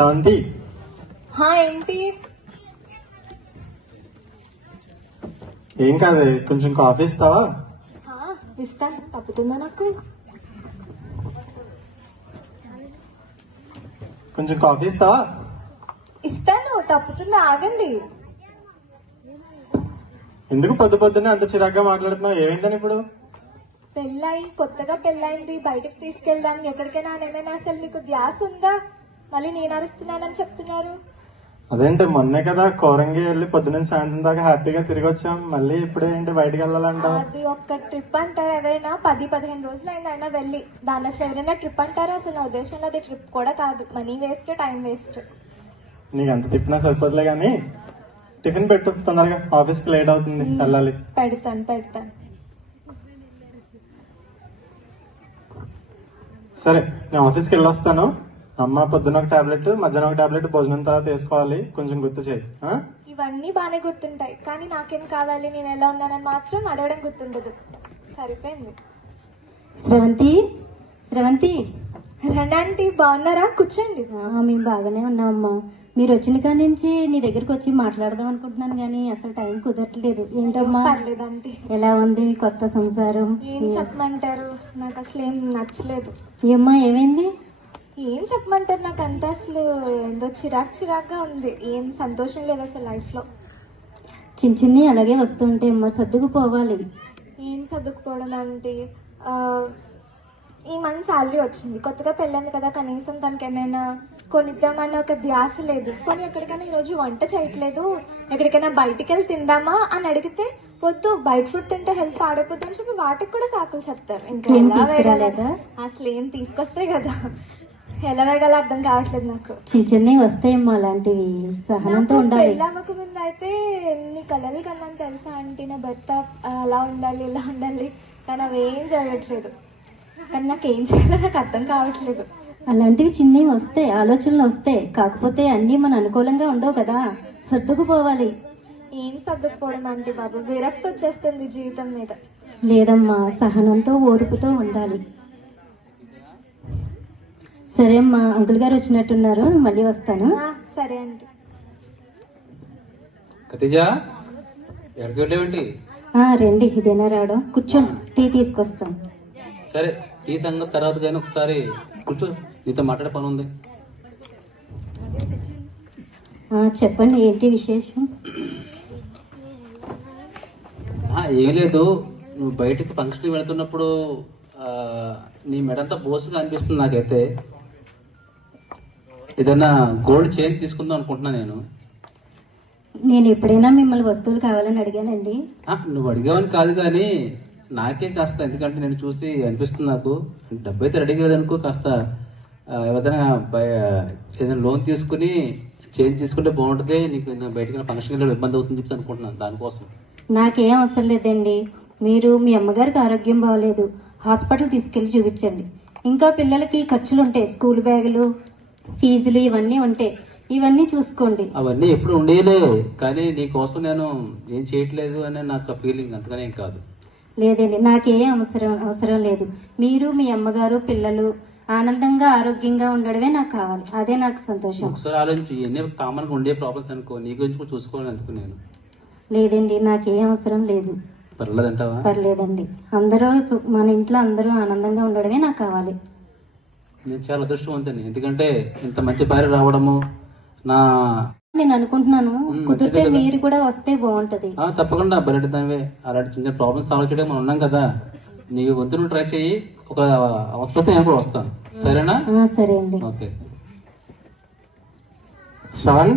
శ్రవంతి. ఏంటి? ఏం కాదు, కొంచెం కాఫీ ఇస్తావా? ఇస్తా. తప్పుతుందా నాకు? కొంచెం కాఫీ ఇస్తావా? ఇస్తాను. తప్పుతుందా? ఆగండి. ఎందుకు పొద్దున్నే అంత చిరాగ్గా మాట్లాడుతున్నావు? ఏమైందని ఇప్పుడు? కొత్తగా పెళ్ళైంది, బయటకు తీసుకెళ్దాం ఎక్కడికైనా ఏమైనా. అసలు మీకు ధ్యాస ఉందా? మళ్ళీ నేను అరుస్తున్నానని చెప్తున్నారు. అదేంటి, మొన్నే కదా కోరంగి వెళ్ళి పొద్దున్న సాయంత్రం దాకా హ్యాపీగా తిరిగి వచ్చాం. మళ్ళీ ఇప్పుడే ఏంటి బయటకు వెళ్ళాలంట? అది ఒక్క ట్రిప్ అంటారు. ఏదైనా 10-15 రోజులు అయింది అయినా వెళ్ళి. దాన్ని అసలు ఎవరైనా ట్రిప్ అంటారా? అసలు నా ఉద్దేశంలో అది ట్రిప్ కూడా కాదు. Money waste, time waste. నీకు ఎంత తిప్పినా సరిపోతులే కానీ టిఫిన్ పెట్టు తొందరగా, ఆఫీస్కి లేట్ అవుతుంది, వెళ్ళాలి. పెడతాను. సరే, నేను ఆఫీస్కి వెళ్ళొస్తాను. అమ్మ పొద్దున్న ఒక టాబ్లెట్, మధ్యాహ్నం ఒక టాబ్లెట్ భోజనం తర్వాత వేసుకోవాలి. కొంచెం గుర్తు చేయి. ఇవన్నీ బాగానే గుర్తుంటాయి కానీ నాకేం కావాలి, నేను ఎలా ఉన్నానని మాత్రం అడగడం గుర్తుండదు. సరిపోయింది. శ్రవంతి రండి. బాగున్నారా? కూర్చోండి. మేము బాగానే ఉన్నామమ్మా. మీరు వచ్చిన కాడి నుంచి నీ దగ్గరకు వచ్చి మాట్లాడదాం అనుకుంటున్నాను కానీ అసలు టైం కుదరట్లేదు. ఏంటమ్మా? పర్లేదండి. ఎలా ఉంది మీ కొత్త సంసారం? ఏం చెప్పమంటారు, నాకు అసలు ఏం నచ్చలేదు. ఏమ్మా, ఏమైంది? ఏం చెప్పమంటారు, నాకు అంతా అసలు ఏదో చిరాగ్గా ఉంది. ఏం సంతోషం లేదు అసలు లైఫ్ లో. చిన్ని అలాగే వస్తుంటే అమ్మా సర్దుకుపోవాలి. ఏం సర్దుకుపోవడం అంటే, ఈ మంత్ శాలరీ వచ్చింది, కొత్తగా పెళ్ళింది కదా, కనీసం తనకి ఏమైనా కొనిద్దామన్న ఒక ధ్యాస లేదు. కొని ఎక్కడికైనా ఈరోజు వంట చేయట్లేదు, ఎక్కడికైనా బయటికి వెళ్ళి తిందామా అని అడిగితే వద్దు, బయట ఫుడ్ తింటే హెల్త్ పాడైపోతుంది అని చెప్పి వాటికి కూడా సాకులు చెప్తారు. ఇంకా అసలు ఏం తీసుకొస్తే కదా, ఎలా వేగాలో అర్థం కావట్లేదు నాకు. చిన్న వస్తాయమ్మా అలాంటివి, సహనంతో ఉండాలి. పెళ్ళి అవ్వక ముందు అయితే ఎన్ని కళలు కన్నాను తెలుసా అంటే, నా భర్త అలా ఉండాలి ఇలా ఉండాలి, కానీ అవి ఏం జరగట్లేదు. కానీ నాకు ఏం చేయాలో నాకు అర్థం కావట్లేదు. అలాంటివి చిన్నవి వస్తాయి, ఆలోచనలు వస్తాయి. కాకపోతే అన్నీ మన అనుకూలంగా ఉండవు కదా, సర్దుకుపోవాలి. ఏం సర్దుకుపోవడం అంటే బాబు, విరక్తి వచ్చేస్తుంది జీవితం మీద. లేదమ్మా, సహనంతో ఓర్పుతో ఉండాలి. సరే అమ్మా, అంకుల్ గారు వచ్చినట్టున్నారు, మళ్ళీ వస్తాను. సరే అండి. రండి, ఇదేనా రావడం? కూర్చోండి, టీ తీసుకొస్తాం. సరే, టీ సంగతి తర్వాత కానీ ఒకసారి కూర్చో, నీతో మాట్లాడే పని ఉంది. చెప్పండి, ఏంటి విశేషం? ఏం లేదు, నువ్వు బయటకి ఫంక్షన్కి వెళ్తున్నప్పుడు నీ మెడంతా బోసుగా అనిపిస్తుంది నాకైతే. ఏదైనా గోల్డ్ చైన్ తీసుకుందాం అనుకుంటున్నా నేను ఎప్పుడైనా మిమ్మల్ని వస్తువులు కావాలని అడిగానండి? నువ్వు అడిగావని కాదు కానీ నాకే కాస్త, ఎందుకంటే నేను చూసి అనిపిస్తుంది నాకు, డబ్బు అయితే రెడీ లేదనుకో, కాస్త ఏదైనా లోన్ తీసుకుని చైన్ తీసుకుంటే బాగుంటుంది, నీకు బయటకు ఫంక్షన్ వెళ్ళి ఇబ్బంది అవుతుంది చెప్పి అనుకుంటున్నాను. దానికోసం. నాకేం అవసరం లేదండి. మీరు మీ అమ్మగారికి ఆరోగ్యం బాగలేదు, హాస్పిటల్ తీసుకెళ్లి చూపించండి. ఇంకా పిల్లలకి ఖర్చులు ఉంటాయి, స్కూల్ బ్యాగులు, ఫీజులు ఇవన్నీ ఉంటాయి, ఇవన్నీ చూసుకోండి. అవన్నీ ఎప్పుడు ఉండేలే, కానీ నీ కోసం నేను ఏం చేయట్లేదు అని నాకు ఫీలింగ్, అంతగానే ఏం కాదు. లేదండి, నాకేం అవసరం లేదు. మీరు మీ అమ్మగారు పిల్లలు ఆనందంగా ఆరోగ్యంగా ఉండడమే నాకు కావాలి, అదే నాకు సంతోషం. ఒకసారి ఆలోచించు, ఇవన్నీ కామన్ గా ఉండే ప్రాబ్లమ్స్ అనుకో, నీ గురించి కూడా చూసుకోవాలి అందుకు నేను. లేదండి, నాకేం అవసరం లేదు. పర్లేదంటావా? పర్లేదండి, అందరూ మన ఇంట్లో అందరూ ఆనందంగా ఉండడమే నాకు కావాలి. నేను చాలా అదృష్టవంతుని, ఎందుకంటే ఇంత మంచి భార్య రావడము నేను అనుకుంటున్నాను. కుదిరితే మీరు కూడా వస్తే బాగుంటది. తప్పకుండా, బయట దానివే అలాంటి చిన్న ప్రాబ్లమ్స్ సాల్వ్ చేయడం మనం ఉన్నాం కదా. నీకు వంతు ట్రై చేయి, ఒక అవసరం నేను కూడా వస్తాను, సరేనా? సరే అండి. ఓకే. శ్రవణ్,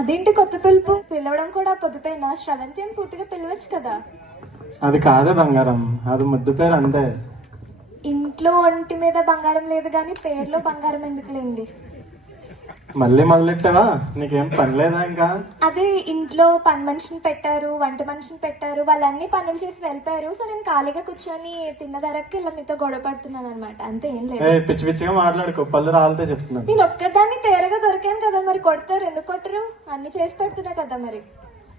అదేంటి కొత్త పిలుపు? పిలవడం కూడా పొద్దుపైన శ్రవంతి అని పూర్తిగా పిలవచ్చు కదా. అది కాదే బంగారం, అది ముద్దు పేరు అంతే. ఇంట్లో ఒంటి మీద బంగారం లేదు కానీ పేరులో బంగారం ఎందుకులేండి. మళ్ళీ మొదలెట్టావా? నీకేం పని లేదా ఇంకా? అదే, ఇంట్లో పని మనిషిని పెట్టారు, వంట మనిషిని పెట్టారు, వాళ్ళన్ని పనులు చేసి వెళ్ళిపోయారు. సో నేను ఖాళీగా కూర్చొని తిన్న ధరకి ఇలా మీతో గొడవ పడుతున్నాను అనమాట, అంతే. ఏం లేదు. పిచ్చి పిచ్చిగా మాట్లాడుకో, పళ్ళు రాలితే చెప్తున్నాను. నేను ఒక్కదాన్ని తేరగా దొరికాను కదా, మరి కొడతారు, ఎందుకు కొట్టరు? అన్ని చేసి పెడుతున్నా కదా. మరి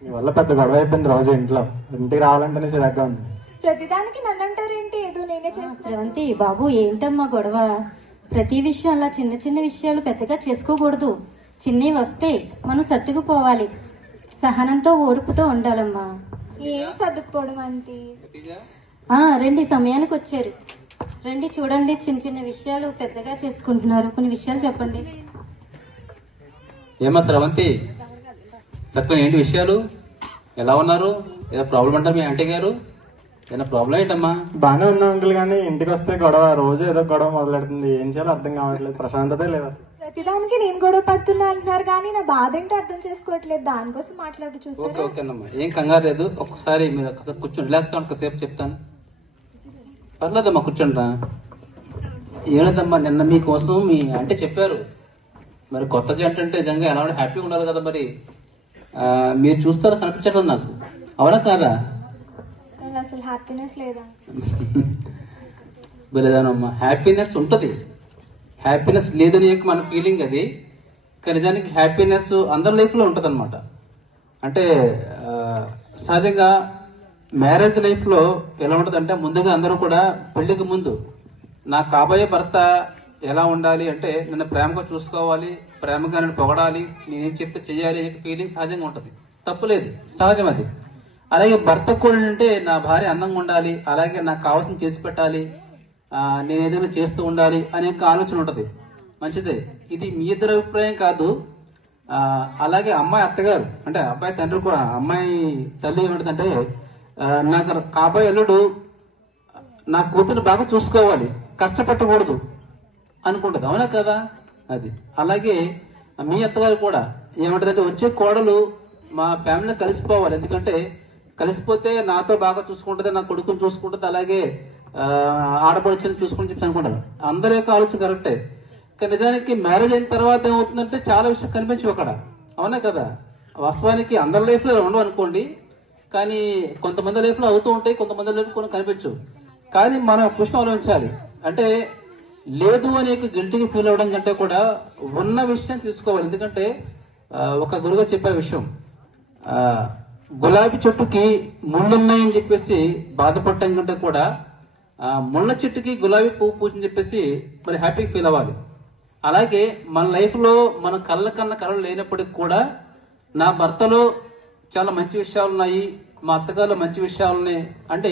నీ వల్ల పెద్ద గొడవ అయిపోయింది రోజు ఇంట్లో, ఇంటికి రావాలంటేనే చిరాగ్గా ఉంది. ప్రతిదానికి నన్ను అంటారేంటి? ఏదో నేనే చేస్తాను. బాబు ఏంటమ్మా గొడవ? ప్రతి విషయం అలా చిన్న చిన్న విషయాలు పెద్దగా చేసుకోకూడదు. చిన్నవి వస్తే మనం సర్దుకుపోవాలి. సహనంతో ఓర్పుతో ఉండాలమ్మా. ఏం సర్దుకుపోవడం ఆంటీ? రండి, సమయానికి వచ్చారు. రండి, చూడండి, చిన్న చిన్న విషయాలు పెద్దగా చేసుకుంటున్నారు. కొన్ని విషయాలు చెప్పండి. ఏమా స్రవంతి, సత్యం, ఏంటి విషయాలు? ఎలా ఉన్నారు? ఏదో ప్రాబ్లం అంటారు మీ ఆంటీ గారు? ఏదైనా ప్రాబ్లం ఏంటమ్మా? బాగానే ఉన్నాం అంకుల్, కానీ ఇంటికి వస్తే గొడవ, రోజు ఏదో గొడవ మొదలెడుతుంది. ఏం చేయాలో అర్థం కావట్లేదు, ప్రశాంతతే లేదు అసలు. ప్రతిదానికి నేను గొడవ పడుతున్నా అంటున్నారు, కానీ నా బాధ ఏంటో అర్థం చేసుకోవట్లేదు. దానికోసం మాట్లాడు ఓకే చూసారా? ఓకేనమ్మా, ఏం కంగారు లేదు. ఒక్కసారి మీరు ఒకసారి కూర్చొని రిలాక్స్ ఒకసేపు చెప్తాను. పర్లేదమ్మా, కూర్చోండి. ఏమిటమ్మా, నిన్న మీకోసం మీ అంటే చెప్పారు. మరి కొత్త జంట అంటే నిజంగా ఎలా హ్యాపీగా ఉండాలి కదా. మరి మీరు చూస్తారో కనిపించడం నాకు, అవునా కాదా? అసలు హ్యాపీనెస్ లేదా? బలేదానమ్మా, హ్యాపీనెస్ ఉంటుంది. హ్యాపీనెస్ లేదని మన ఫీలింగ్ అది. కానీ నిజానికి హ్యాపీనెస్ అందరి లైఫ్ లో ఉంటది అనమాట. అంటే సహజంగా మ్యారేజ్ లైఫ్ లో ఎలా ఉంటదంటే, ముందుగా అందరూ కూడా పెళ్లికి ముందు నా కాబోయే భర్త ఎలా ఉండాలి అంటే, నన్ను ప్రేమగా చూసుకోవాలి, ప్రేమగా నన్ను పొగడాలి, నేనేం చెప్తే చెయ్యాలి అనే ఫీలింగ్ సహజంగా ఉంటది. తప్పులేదు, సహజం అది. అలాగే భర్త కూడా అంటే, నా భార్య అందంగా ఉండాలి, అలాగే నాకు కావాల్సిన చేసి పెట్టాలి, నేను ఏదైనా చేస్తూ ఉండాలి అనే ఆలోచన ఉంటది. మంచిదే, ఇది మీ ఇద్దరు అభిప్రాయం కాదు. అలాగే అమ్మాయి అత్తగారు అంటే అబ్బాయి తండ్రి కూడా, అమ్మాయి తల్లి ఏమిటంటే, నాకు కాబోయే అల్లుడు నా కూతురు బాగా చూసుకోవాలి, కష్టపట్టకూడదు అనుకుంటది, అవునా కదా? అది అలాగే మీ అత్తగారు కూడా ఏమంటదంటే, వచ్చే కోడలు మా ఫ్యామిలీ కలిసిపోవాలి. ఎందుకంటే కలిసిపోతే నాతో బాగా చూసుకుంటుంది, నా కొడుకుని చూసుకుంటుంది, అలాగే ఆడపడుచుని చూసుకుని చెప్పి అనుకుంటారు. అందరి యొక్క ఆలోచన కరెక్టే. కానీ నిజానికి మ్యారేజ్ అయిన తర్వాత ఏమవుతుందంటే, చాలా విషయం కనిపించవు అక్కడ, అవునా కదా? వాస్తవానికి అందరి లైఫ్ లో ఉండవు అనుకోండి, కానీ కొంతమంది లైఫ్ లో అవుతూ ఉంటాయి, కొంతమంది లైఫ్ కొన్ని కనిపించవు. కానీ మనం విషయం ఆలోచించాలి. అంటే లేదు అనే గిల్టీకి ఫీల్ అవ్వడం కంటే కూడా ఉన్న విషయం తీసుకోవాలి. ఎందుకంటే ఒక గురుగా చెప్పే విషయం, గులాబీ చెట్టుకి ముళ్ళున్నాయని చెప్పేసి బాధపడటం కంటే కూడా ముళ్ళ చెట్టుకి గులాబీ పువ్వు పూసని చెప్పేసి మరి హ్యాపీగా ఫీల్ అవ్వాలి. అలాగే మన లైఫ్ లో మన కళ్ళ కన్నా కళలు లేనప్పటికి కూడా, నా భర్తలో చాలా మంచి విషయాలు ఉన్నాయి, మా అత్తగారిలో మంచి విషయాలు ఉన్నాయి అంటే,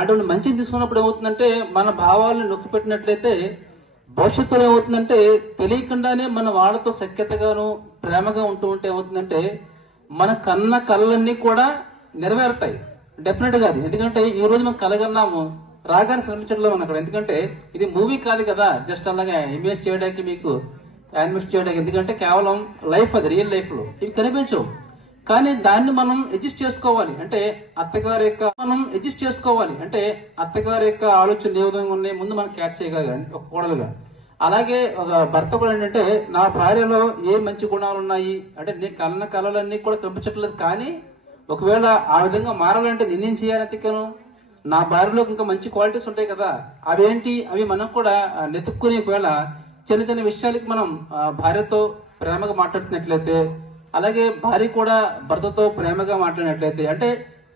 అటువంటి మంచిని తీసుకున్నప్పుడు ఏమవుతుందంటే, మన భావాలను నొక్కిపెట్టినట్లయితే భవిష్యత్తులో ఏమవుతుందంటే, తెలియకుండానే మన వాళ్ళతో సఖ్యతగాను ప్రేమగా ఉంటూ ఉంటే ఏమవుతుందంటే, మన కన్న కళ్ళన్నీ కూడా నెరవేరుతాయి. డెఫినెట్ గా. ఎందుకంటే ఈ రోజు మనం కలగన్నాము, రాగానే కనిపించడంలో మనం అక్కడ. ఎందుకంటే ఇది మూవీ కాదు కదా, జస్ట్ అలాగే ఇమేజ్ చేయడానికి, మీకు యానిమేషన్ చేయడానికి. ఎందుకంటే కేవలం లైఫ్, అది రియల్ లైఫ్ లో ఇవి కనిపించవు. కానీ దాన్ని మనం అడ్జస్ట్ చేసుకోవాలి. అంటే అత్తగారి యొక్క ఆలోచనలు ఏ విధంగా ఉన్నాయి ముందు మనం క్యాచ్ చేయగలగాలి ఒక కోడలుగా. అలాగే ఒక భర్త కూడా ఏంటంటే, నా భార్యలో ఏ మంచి గుణాలు ఉన్నాయి అంటే, నేను కన్న కళలన్నీ కూడా కనిపించట్లేదు, కానీ ఒకవేళ ఆ విధంగా మారాలంటే నేనేం చేయాలంతేను, నా భార్యలో ఇంకా మంచి క్వాలిటీస్ ఉంటాయి కదా, అవేంటి, అవి మనం కూడా నెతుక్కునే. ఒకవేళ చిన్న చిన్న విషయాలకి మనం భార్యతో ప్రేమగా మాట్లాడుతున్నట్లయితే, అలాగే భార్య కూడా భర్తతో ప్రేమగా మాట్లాడినట్లయితే, అంటే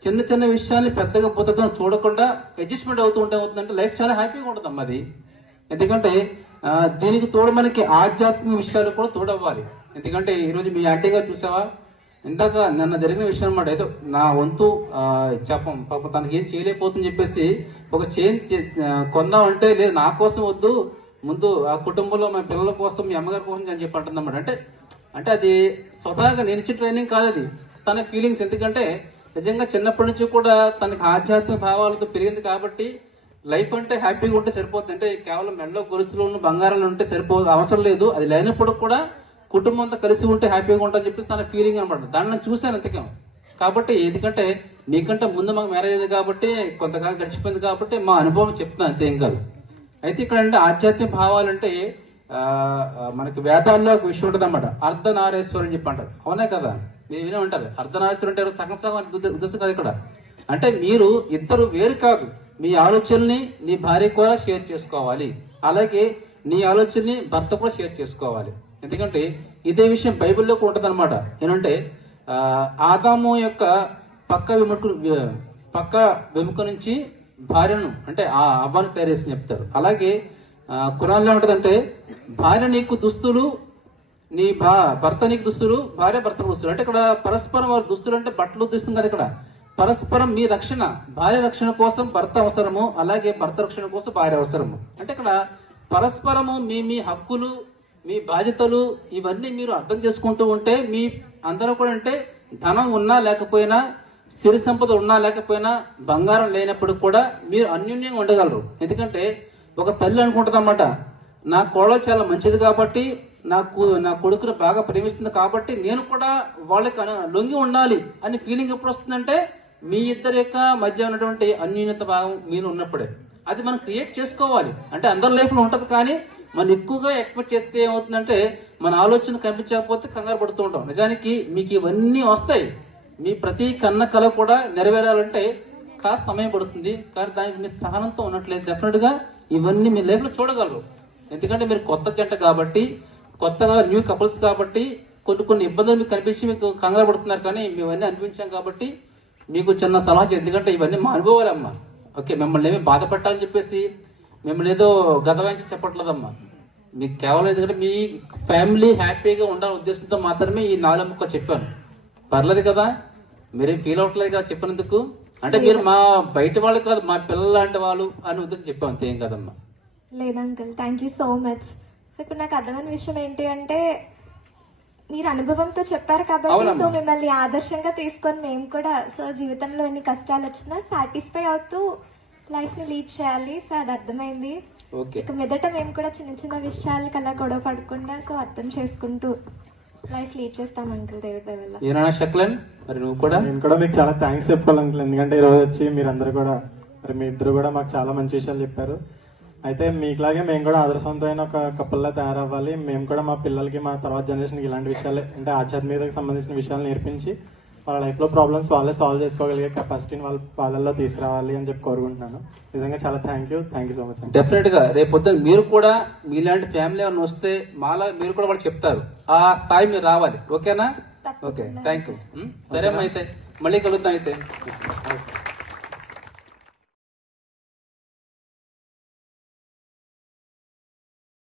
చిన్న చిన్న విషయాన్ని పెద్దగా పొద్దుతో చూడకుండా అడ్జస్ట్మెంట్ అవుతూ ఉంటే అవుతుందంటే లైఫ్ చాలా హ్యాపీగా ఉంటుంది అమ్మది. ఎందుకంటే దీనికి తోడు మనకి ఆధ్యాత్మిక విషయాలు కూడా తోడవ్వాలి. ఎందుకంటే ఈరోజు మీ ఆంటీ గారు చూసావా, ఇందాక నిన్న జరిగిన విషయం అన్నమాట. ఏదో నా వంతు చెప్పం, పాపం తనకి ఏం చేయలేకపోతుందని చెప్పేసి ఒక చైన్ కొందామంటే, లేదు నా కోసం వద్దు, ముందు ఆ కుటుంబంలో మా పిల్లల కోసం, మీ అమ్మగారి కోసం అని చెప్పి అంటుందన్నమాట. అంటే అది స్వతహాగా నేను ఇచ్చిన ట్రైనింగ్ కాదు, అది తన ఫీలింగ్స్. ఎందుకంటే నిజంగా చిన్నప్పటి నుంచి కూడా తనకి ఆధ్యాత్మిక భావాలతో పెరిగింది కాబట్టి, లైఫ్ అంటే హ్యాపీగా ఉంటే సరిపోతుంది. అంటే కేవలం మెడలో గొలుసులు బంగారాలు ఉంటే సరిపోదు, అవసరం లేదు. అది లేనప్పుడు కూడా కుటుంబంతో కలిసి ఉంటే హ్యాపీగా ఉంటాఅని చెప్పేసి తన ఫీలింగ్ అనమాట. దాన్ని నేను చూశాను అంతకేం. కాబట్టి ఎందుకంటే మీకంటే ముందు మాకు మ్యారేజ్ అయింది కాబట్టి, కొంతకాలం గడిచిపోయింది కాబట్టి మా అనుభవం చెప్తున్నాను, అంతేం కాదు. అయితే ఇక్కడ అంటే ఆధ్యాత్మిక భావాలంటే మనకి వేదాల్లో ఒక విషయం ఉంటుంది అన్నమాట, అర్ధనారేశ్వరం అని చెప్పి అంటారు, అవునా కదా? మీరు వినే ఉంటారు. అర్ధనారేశ్వరం అంటే సగం సగం ఉద్దేశం కాదు ఇక్కడ. అంటే మీరు ఇద్దరు వేరు కాదు, మీ ఆలోచనని నీ భార్య కూడా షేర్ చేసుకోవాలి, అలాగే నీ ఆలోచనని భర్త కూడా షేర్ చేసుకోవాలి. ఎందుకంటే ఇదే విషయం బైబిల్లో కూడా ఉంటది అనమాట. ఏంటంటే ఆదాము యొక్క పక్క వెముక నుంచి భార్యను అంటే ఆ అవ్వను తయారు చేసి చెప్తారు. అలాగే ఖురాన్లో ఉంటదంటే భార్య నీకు దుస్తులు, నీ భర్త నీకు దుస్తులు, భార్య భర్తకు దుస్తులు. అంటే ఇక్కడ పరస్పరం వారు దుస్తులు అంటే బట్టలు ఉద్దేశం కదా. ఇక్కడ పరస్పరం మీ రక్షణ, భార్య రక్షణ కోసం భర్త అవసరము, అలాగే భర్త రక్షణ కోసం భార్య అవసరము. అంటే ఇక్కడ పరస్పరము మీ హక్కులు, మీ బాధ్యతలు ఇవన్నీ మీరు అర్థం చేసుకుంటూ ఉంటే మీ అందరూ కూడా అంటే ధనం ఉన్నా లేకపోయినా, సిరి సంపద ఉన్నా లేకపోయినా, బంగారం లేనప్పుడు కూడా మీరు అన్యోన్యంగా ఉండగలరు. ఎందుకంటే ఒక తల్లి అనుకుంటుందన్నమాట, నా కోడలు చాలా మంచిది కాబట్టి, నా కొడుకును బాగా ప్రేమిస్తుంది కాబట్టి నేను కూడా వాళ్ళకి లొంగి ఉండాలి అని ఫీలింగ్ ఎప్పుడు వస్తుందంటే మీ ఇద్దరి యొక్క మధ్య ఉన్నటువంటి అన్యోన్యత భాగం మీరు ఉన్నప్పుడే. అది మనం క్రియేట్ చేసుకోవాలి. అంటే అందరి లైఫ్ లో ఉంటది, కానీ మనం ఎక్కువగా ఎక్స్పెక్ట్ చేస్తే ఏమవుతుందంటే మన ఆలోచన కనిపించకపోతే కంగారు పడుతూ ఉంటాం. నిజానికి మీకు ఇవన్నీ వస్తాయి. మీ ప్రతి కన్న కల కూడా నెరవేరాలంటే కాస్త సమయం పడుతుంది, కానీ దానికి మీ సహనంతో ఉన్నట్లేదు డెఫినెట్ గా ఇవన్నీ మీ లైఫ్ లో చూడగలరు. ఎందుకంటే మీరు కొత్త జంట కాబట్టి, కొత్తగా న్యూ కపుల్స్ కాబట్టి కొన్ని ఇబ్బందులు మీకు కనిపించి మీకు కంగారు పడుతున్నారు, కానీ మేమన్నీ అనిపించాం కాబట్టి మీకు చిన్న సలహా. ఎందుకంటే ఇవన్నీ మా అనుభవాలమ్మా. ఓకే, మిమ్మల్ని ఏమి బాధపట్టాలని చెప్పేసి మిమ్మల్ని ఏదో గతవాయించి చెప్పట్లేదమ్మా. మీకు కేవలం ఎందుకంటే మీ ఫ్యామిలీ హ్యాపీగా ఉండాలనే ఉద్దేశంతో మాత్రమే ఈ 4 ముక్క చెప్పాను. పర్లేదు కదా, మీరేం ఫీల్ అవ్వట్లేదు కదా చెప్పినందుకు. అంటే మీరు మా బయట వాళ్ళు కాదు, మా పిల్లలు లాంటి వాళ్ళు అని ఉద్దేశం చెప్పాం, అంతే, ఏం కదమ్మా. లేదు uncle, thank you so much. So ఇప్పుడు నాకు అర్థమైన విషయం ఏంటి అంటే మీరు అనుభవంతో చెప్పారు కాబట్టి, సో మిమ్మల్ని ఆదర్శంగా తీసుకొని మేము కూడా సో జీవితంలో ఎన్ని కష్టాలు వచ్చినా సాటిస్ఫై అవుతూ లైఫ్ ని లీడ్ చేయాలి. సో అది అర్థమైంది. ఇక మీదట మేము కూడా చిన్న చిన్న విషయాలకి అలా గొడవ పడకుండా సో అర్థం చేసుకుంటూ లైఫ్ లీడ్ చేస్తాం అంకుల్, దేవుడి దయ వల్ల. షక్లన్, మరి నువ్వు కూడా? నేను కూడా మీకు చాలా థ్యాంక్స్ చెప్పాలి అంకుల్. ఎందుకంటే ఈ రోజు వచ్చి మీరందరూ కూడా మరి మీ ఇద్దరు కూడా మాకు చాలా మంచి విషయాలు చెప్పారు. అయితే మీకులాగే మేము కూడా ఆదర్శవంతమైన ఒక కపుల్లా తయారవ్వాలి. మేము కూడా మా పిల్లలకి, మా తర్వాత జనరేషన్కి ఇలాంటి విషయాలే అంటే ఆధ్యాత్మికతకు సంబంధించిన విషయాలు నేర్పించి వాళ్ళ లైఫ్ లో ప్రాబ్లమ్స్ వాళ్ళే సాల్వ్ చేసుకోగలిగే కెపాసిటీని వాళ్ళల్లో తీసుకురావాలి అని చెప్పి కోరుకుంటున్నాను. నిజంగా చాలా thank you so much. Definite గా రేపు పొద్దున మీరు కూడా మీలాంటి ఫ్యామిలీ ఏమైనా వస్తే మాలా మీరు కూడా వాళ్ళు చెప్తారు, ఆ స్థాయి మీరు రావాలి. ఓకేనా? Okay, thank you. సరే అమ్మా, అయితే మళ్ళీ కలుద్దాం అయితే.